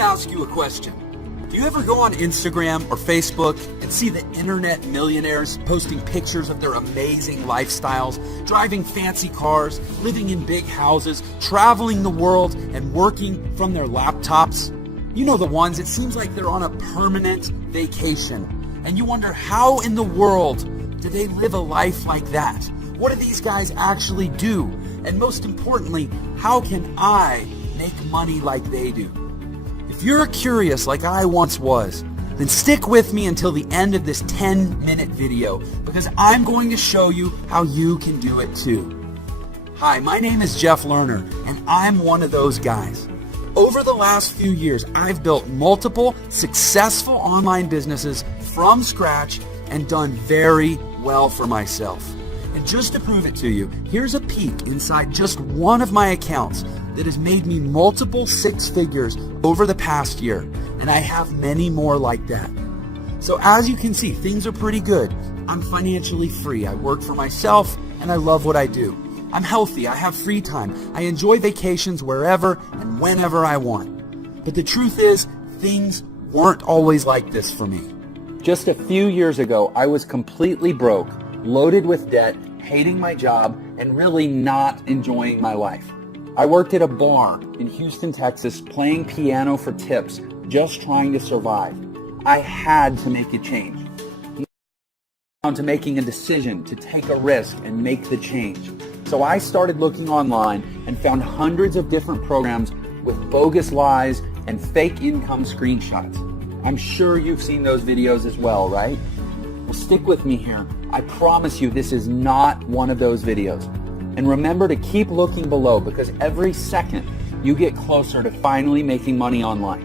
ask you a question. Do you ever go on Instagram or Facebook and see the internet millionaires posting pictures of their amazing lifestyles, driving fancy cars, living in big houses, traveling the world, and working from their laptops? You know the ones, it seems like they're on a permanent vacation. And you wonder, how in the world do they live a life like that? What do these guys actually do? And most importantly, how can I make money like they do? If you're curious like I once was, then stick with me until the end of this 10-minute video, because I'm going to show you how you can do it too. Hi, my name is Jeff Lerner, and I'm one of those guys. Over the last few years, I've built multiple successful online businesses from scratch and done very well for myself. And just to prove it to you, here's a peek inside just one of my accounts that has made me multiple six figures over the past year, and I have many more like that. So as you can see, things are pretty good. I'm financially free. I work for myself, and I love what I do. I'm healthy. I have free time. I enjoy vacations wherever and whenever I want. But the truth is, things weren't always like this for me. Just a few years ago, I was completely broke, loaded with debt, hating my job, and really not enjoying my life. I worked at a bar in Houston, Texas, playing piano for tips, just trying to survive. I had to make a change. Down to making a decision to take a risk and make the change. So I started looking online and found hundreds of different programs with bogus lies and fake income screenshots. I'm sure you've seen those videos as well, right? Well, stick with me here. I promise you this is not one of those videos. And remember to keep looking below, because every second you get closer to finally making money online.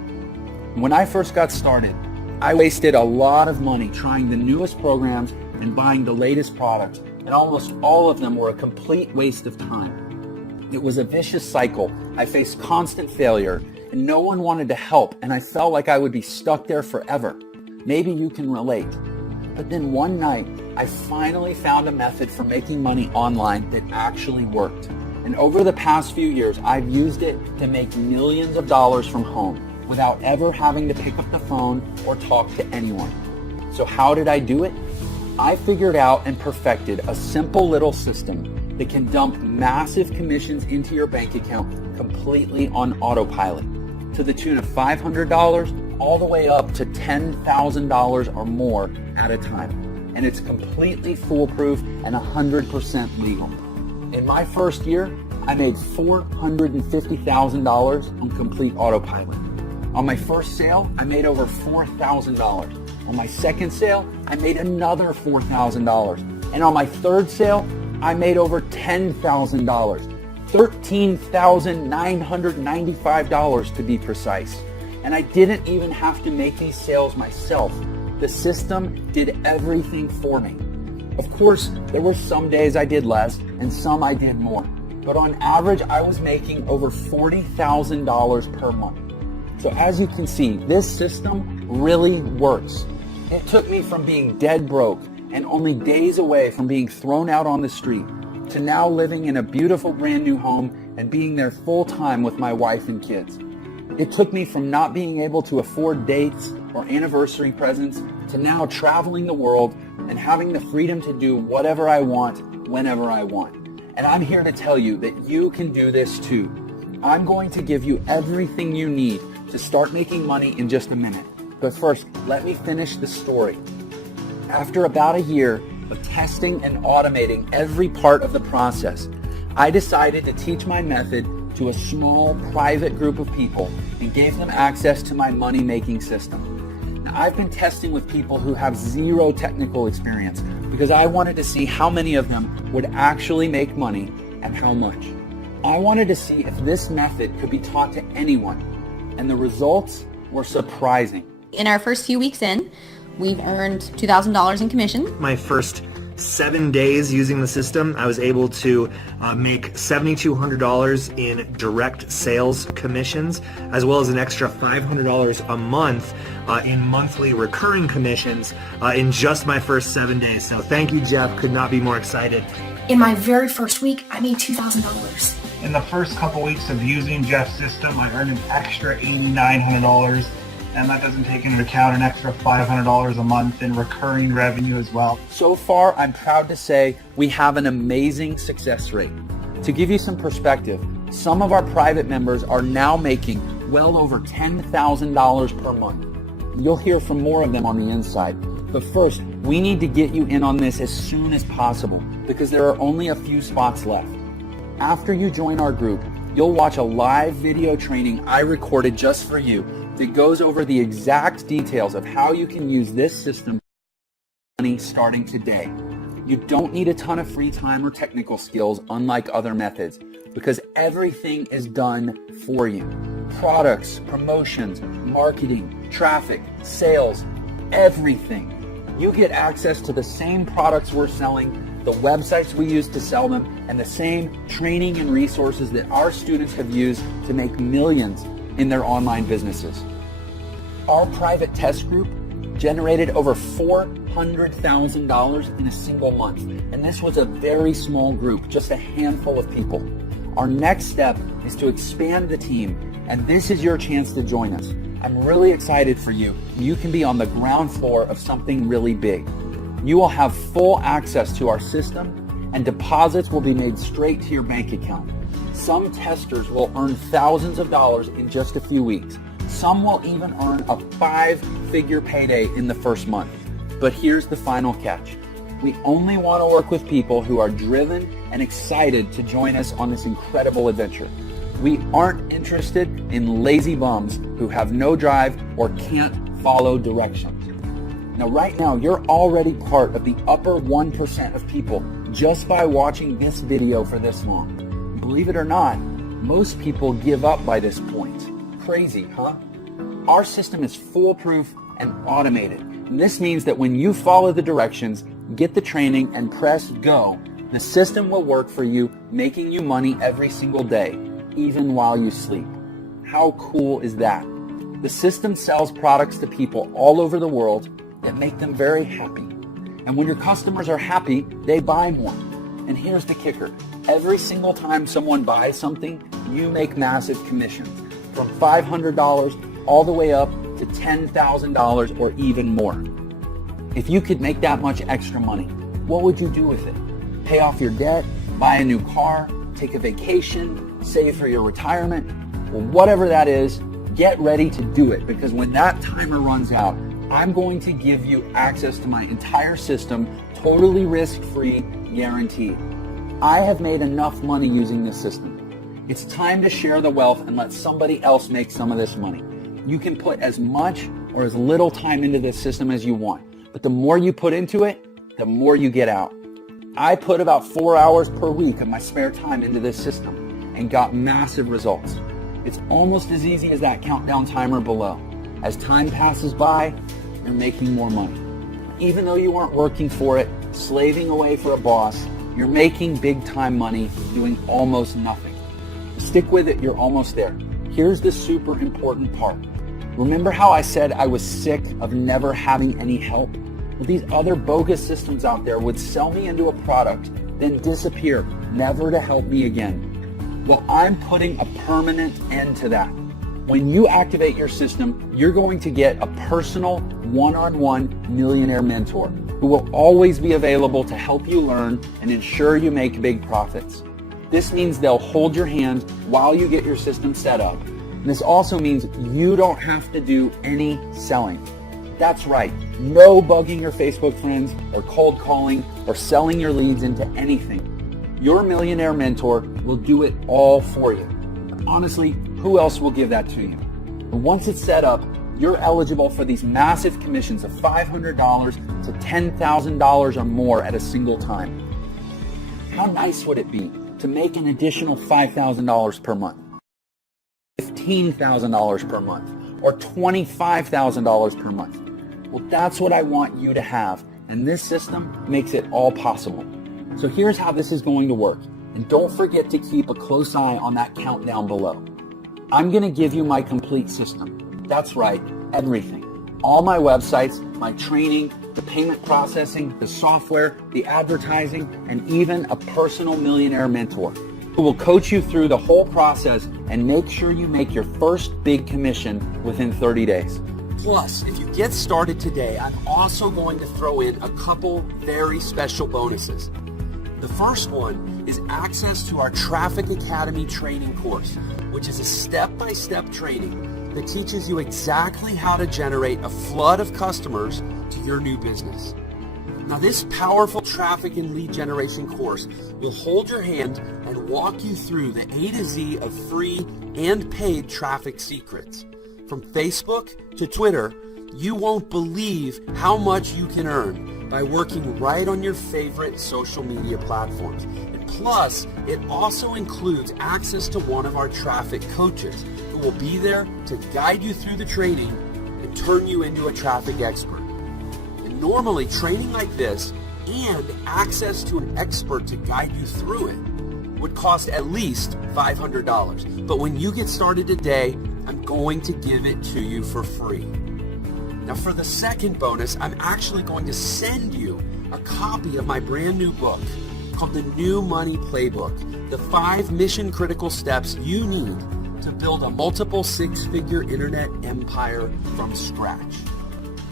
When I first got started, I wasted a lot of money trying the newest programs and buying the latest products, and almost all of them were a complete waste of time. It was a vicious cycle. I faced constant failure, and no one wanted to help, and I felt like I would be stuck there forever. Maybe you can relate. But then one night, I finally found a method for making money online that actually worked. And over the past few years, I've used it to make millions of dollars from home without ever having to pick up the phone or talk to anyone. So how did I do it? I figured out and perfected a simple little system that can dump massive commissions into your bank account completely on autopilot, to the tune of $500 all the way up to $10,000 or more at a time. And it's completely foolproof and 100% legal. In my first year, I made $450,000 on complete autopilot. On my first sale, I made over $4,000. On my second sale, I made another $4,000. And on my third sale, I made over $10,000. $13,995 to be precise. And I didn't even have to make these sales myself. The system did everything for me. Of course, there were some days I did less and some I did more. But on average, I was making over $40,000 per month. So as you can see, this system really works. It took me from being dead broke and only days away from being thrown out on the street to now living in a beautiful brand new home and being there full time with my wife and kids. It took me from not being able to afford dates or anniversary presents to now traveling the world and having the freedom to do whatever I want, whenever I want. And I'm here to tell you that you can do this too. I'm going to give you everything you need to start making money in just a minute. But first, let me finish the story. After about a year of testing and automating every part of the process, I decided to teach my method to a small private group of people and gave them access to my money-making system. Now, I've been testing with people who have zero technical experience because I wanted to see how many of them would actually make money and how much. I wanted to see if this method could be taught to anyone, and the results were surprising. In our first few weeks in, we've earned $2,000 in commission. My first 7 days using the system, I was able to make $7,200 in direct sales commissions, as well as an extra $500 a month in monthly recurring commissions in just my first 7 days. So thank you, Jeff. Could not be more excited. In my very first week, I made $2,000. In the first couple weeks of using Jeff's system, I earned an extra $8,900, and that doesn't take into account an extra $500 a month in recurring revenue as well. So far, I'm proud to say we have an amazing success rate. To give you some perspective, some of our private members are now making well over $10,000 per month. You'll hear from more of them on the inside. But first, we need to get you in on this as soon as possible because there are only a few spots left. After you join our group, you'll watch a live video training I recorded just for you that goes over the exact details of how you can use this system starting today. You don't need a ton of free time or technical skills unlike other methods because everything is done for you. Products, promotions, marketing, traffic, sales, everything. You get access to the same products we're selling, the websites we use to sell them, and the same training and resources that our students have used to make millions in their online businesses. Our private test group generated over $400,000 in a single month, and this was a very small group, just a handful of people. Our next step is to expand the team, and this is your chance to join us. I'm really excited for you. You can be on the ground floor of something really big. You will have full access to our system, and deposits will be made straight to your bank account. Some testers will earn thousands of dollars in just a few weeks. Some will even earn a 5-figure payday in the first month. But here's the final catch. We only want to work with people who are driven and excited to join us on this incredible adventure. We aren't interested in lazy bums who have no drive or can't follow directions. Now, right now, you're already part of the upper 1% of people just by watching this video for this long. Believe it or not, most people give up by this point. Crazy, huh? Our system is foolproof and automated. And this means that when you follow the directions, get the training, and press go, the system will work for you, making you money every single day, even while you sleep. How cool is that? The system sells products to people all over the world that make them very happy. And when your customers are happy, they buy more. And here's the kicker. Every single time someone buys something, you make massive commissions, from $500 all the way up to $10,000 or even more. If you could make that much extra money, what would you do with it? Pay off your debt, buy a new car, take a vacation, save for your retirement? Well, whatever that is, get ready to do it, because when that timer runs out, I'm going to give you access to my entire system, totally risk-free, guaranteed. I have made enough money using this system. It's time to share the wealth and let somebody else make some of this money. You can put as much or as little time into this system as you want, but the more you put into it, the more you get out. I put about 4 hours per week of my spare time into this system and got massive results. It's almost as easy as that countdown timer below. As time passes by, you're making more money. Even though you aren't working for it, slaving away for a boss, you're making big time money doing almost nothing. Stick with it, you're almost there. Here's the super important part. Remember how I said I was sick of never having any help? Well, these other bogus systems out there would sell me into a product, then disappear, never to help me again. Well, I'm putting a permanent end to that. When you activate your system, you're going to get a personal one-on-one millionaire mentor who will always be available to help you learn and ensure you make big profits. This means they'll hold your hand while you get your system set up. And this also means you don't have to do any selling. That's right, no bugging your Facebook friends or cold calling or selling your leads into anything. Your millionaire mentor will do it all for you. Honestly, who else will give that to you? And once it's set up, you're eligible for these massive commissions of $500 to $10,000 or more at a single time. How nice would it be to make an additional $5,000 per month, $15,000 per month, or $25,000 per month? Well, that's what I want you to have, and this system makes it all possible. So here's how this is going to work. And don't forget to keep a close eye on that countdown below. I'm going to give you my complete system. That's right, everything. All my websites, my training, the payment processing, the software, the advertising, and even a personal millionaire mentor. who will coach you through the whole process and make sure you make your first big commission within 30 days. Plus, if you get started today, I'm also going to throw in a couple very special bonuses. The first one is access to our Traffic Academy training course, which is a step-by-step training that teaches you exactly how to generate a flood of customers to your new business. Now, this powerful traffic and lead generation course will hold your hand and walk you through the A to Z of free and paid traffic secrets. From Facebook to Twitter, you won't believe how much you can earn by working right on your favorite social media platforms. And plus, it also includes access to one of our traffic coaches who will be there to guide you through the training and turn you into a traffic expert. And normally, training like this and access to an expert to guide you through it would cost at least $500. But when you get started today, I'm going to give it to you for free. Now, for the second bonus, I'm actually going to send you a copy of my brand new book called The New Money Playbook, the 5 mission-critical steps you need to build a multiple six-figure internet empire from scratch.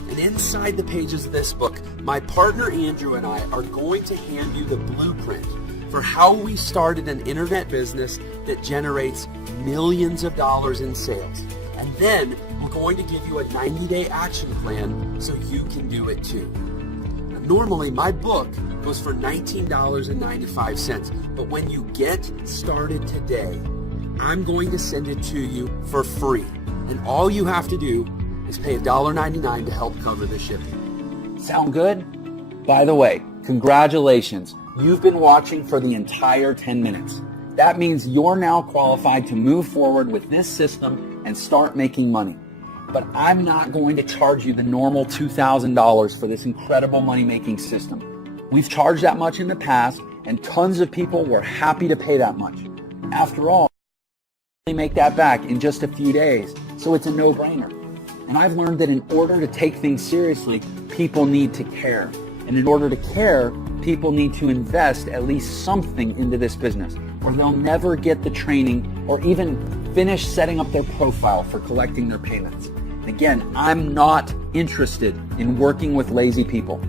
And inside the pages of this book, my partner Andrew and I are going to hand you the blueprint for how we started an internet business that generates millions of dollars in sales. And then we're going to give you a 90-day action plan so you can do it too. Now, normally, my book goes for $19.95, but when you get started today, I'm going to send it to you for free. And all you have to do is pay $1.99 to help cover the shipping. Sound good? By the way, congratulations. You've been watching for the entire 10 minutes. That means you're now qualified to move forward with this system and start making money. But I'm not going to charge you the normal $2,000 for this incredible money-making system. We've charged that much in the past, and tons of people were happy to pay that much. After all, we make that back in just a few days, so it's a no-brainer. And I've learned that in order to take things seriously, people need to care. And in order to care, people need to invest at least something into this business, or they'll never get the training or even finish setting up their profile for collecting their payments. And again, I'm not interested in working with lazy people.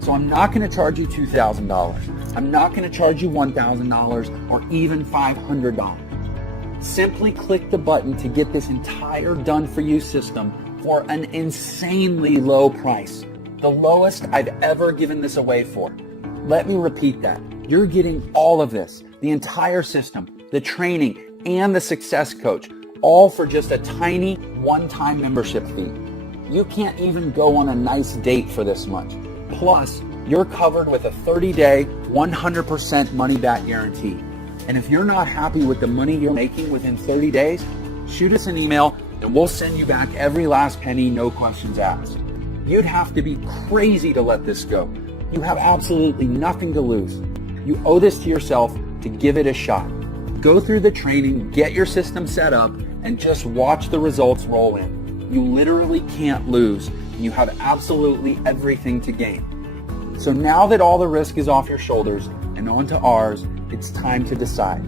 So I'm not going to charge you $2,000. I'm not going to charge you $1,000 or even $500. Simply click the button to get this entire done-for-you system for an insanely low price. The lowest I've ever given this away for. Let me repeat that. You're getting all of this, the entire system, the training, and the success coach, all for just a tiny one-time membership fee. You can't even go on a nice date for this much. Plus, you're covered with a 30-day, 100% money-back guarantee. And if you're not happy with the money you're making within 30 days, shoot us an email and we'll send you back every last penny, no questions asked. You'd have to be crazy to let this go. You have absolutely nothing to lose. You owe this to yourself to give it a shot. Go through the training, get your system set up, and just watch the results roll in. You literally can't lose. You have absolutely everything to gain. So now that all the risk is off your shoulders and onto ours, it's time to decide.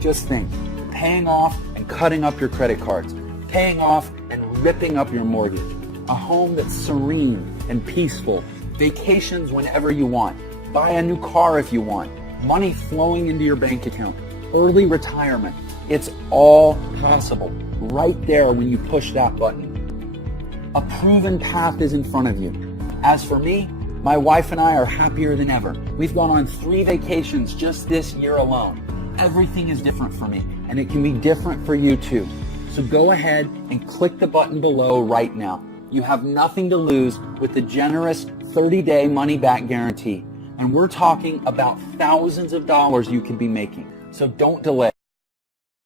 Just think, paying off and cutting up your credit cards, paying off and ripping up your mortgage, a home that's serene and peaceful, vacations whenever you want, buy a new car if you want, money flowing into your bank account, early retirement. It's all possible right there when you push that button. A proven path is in front of you. As for me, my wife and I are happier than ever. We've gone on 3 vacations just this year alone. Everything is different for me, and it can be different for you too. So go ahead and click the button below right now. You have nothing to lose with the generous 30-day money-back guarantee. And we're talking about thousands of dollars you could be making. So don't delay.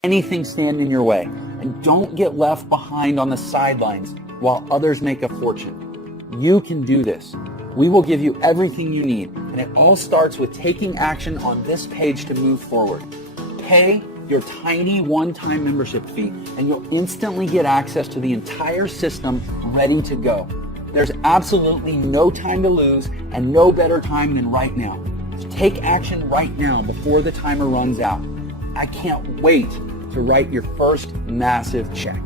Anything stand in your way. And don't get left behind on the sidelines while others make a fortune. You can do this. We will give you everything you need. And it all starts with taking action on this page to move forward. Pay your tiny one-time membership fee, and you'll instantly get access to the entire system ready to go. There's absolutely no time to lose and no better time than right now. So take action right now before the timer runs out. I can't wait to write your first massive check.